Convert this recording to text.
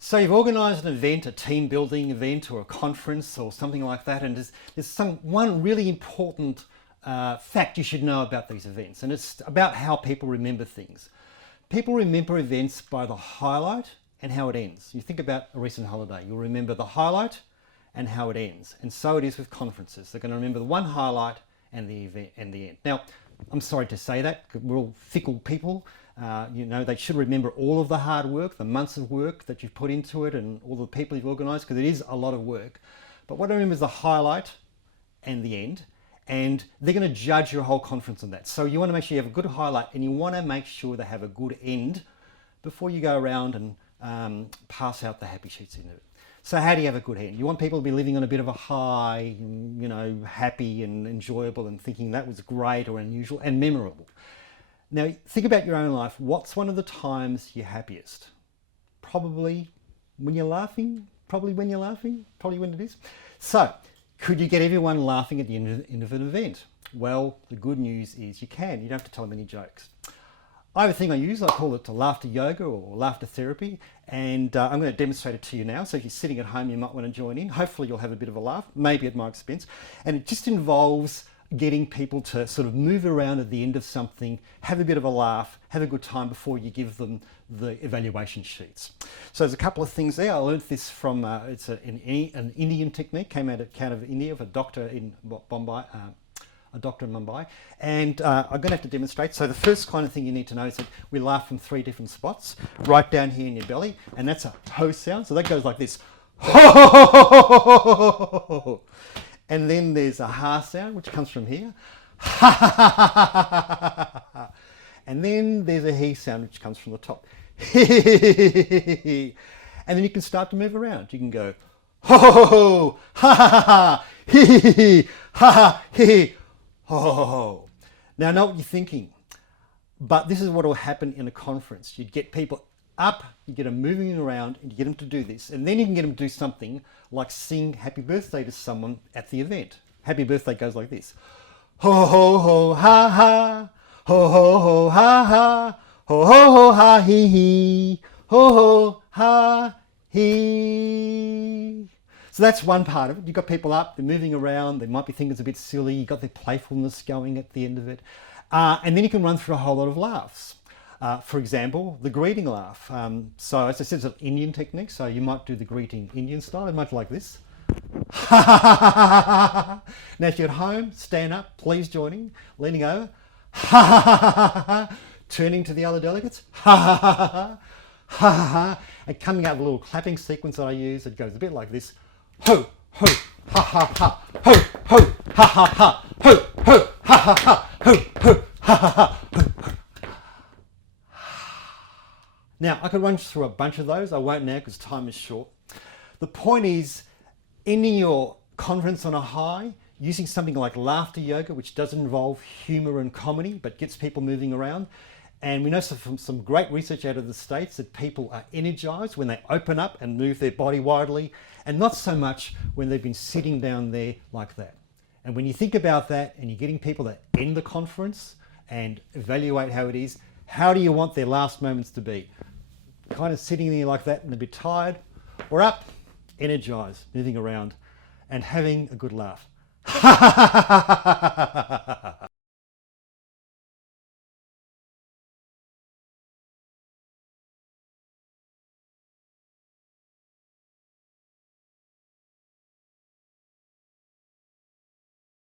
So you've organised an event, a team building event or a conference or something like that, and there's one really important fact you should know about these events, and it's about how people remember things. People remember events by the highlight and how it ends. You think about a recent holiday, you'll remember the highlight and how it ends. And so it is with conferences. They're going to remember the one highlight and the event and the end. Now, I'm sorry to say that, we're all fickle people. They should remember all of the hard work, the months of work that you've put into it and all the people you've organised, because it is a lot of work. But what I remember is the highlight and the end, and they're going to judge your whole conference on that. So you want to make sure you have a good highlight and you want to make sure they have a good end before you go around and pass out the happy sheets into it. So how do you have a good end? You want people to be living on a bit of a high, happy and enjoyable and thinking that was great or unusual and memorable. Now think about your own life. What's one of the times you're happiest? Probably when you're laughing, probably when it is. So could you get everyone laughing at the end of an event? Well, the good news is you can. You don't have to tell them any jokes. I have a thing I use, I call it laughter yoga or laughter therapy, and I'm going to demonstrate it to you now. So if you're sitting at home, you might want to join in. Hopefully you'll have a bit of a laugh, maybe at my expense. And it just involves getting people to sort of move around at the end of something, have a bit of a laugh, have a good time before you give them the evaluation sheets. So there's a couple of things there. I learned this from, it's an Indian technique, came out of India, of a doctor in Mumbai, and I'm going to have to demonstrate. So the first kind of thing you need to know is that we laugh from 3 different spots, right down here in your belly, and that's a ho sound. So that goes like this. Ho! And then there's a ha sound, which comes from here. And then there's a he sound, which comes from the top. And then you can start to move around. You can go ho ho ho, ha ha ha, he he he, ha ha he. Oh, now I know what you're thinking, but this is what will happen in a conference. You'd get people up, you get them moving around, and you get them to do this. And then you can get them to do something like sing happy birthday to someone at the event. Happy birthday goes like this. Ho ho ho ha ha, ho ho ho ha ha, ho ho ho ha he he, ho ho ha he. So that's one part of it. You've got people up, they're moving around, they might be thinking it's a bit silly, you've got their playfulness going at the end of it. And then you can run through a whole lot of laughs. For example, the greeting laugh. So as I said, it's an Indian technique, so you might do the greeting Indian style, much like this. Now if you're at home, stand up, please join in, leaning over, turning to the other delegates, and coming out with a little clapping sequence that I use. It goes a bit like this. Ho, ho, ha, ha, ha, ho, ho, ha, ha, ha, ho, ho, ha, ha, ha, ho, ho, ha, ha, ha, ho, ho. Now, I could run through a bunch of those. I won't now because time is short. The point is, ending your conference on a high, using something like laughter yoga, which doesn't involve humor and comedy, but gets people moving around. And we know from some great research out of the States that people are energized when they open up and move their body widely, and not so much when they've been sitting down there like that. And when you think about that and you're getting people to end the conference and evaluate how it is, how do you want their last moments to be? Kind of sitting there like that and a bit tired, or up, energized, moving around and having a good laugh.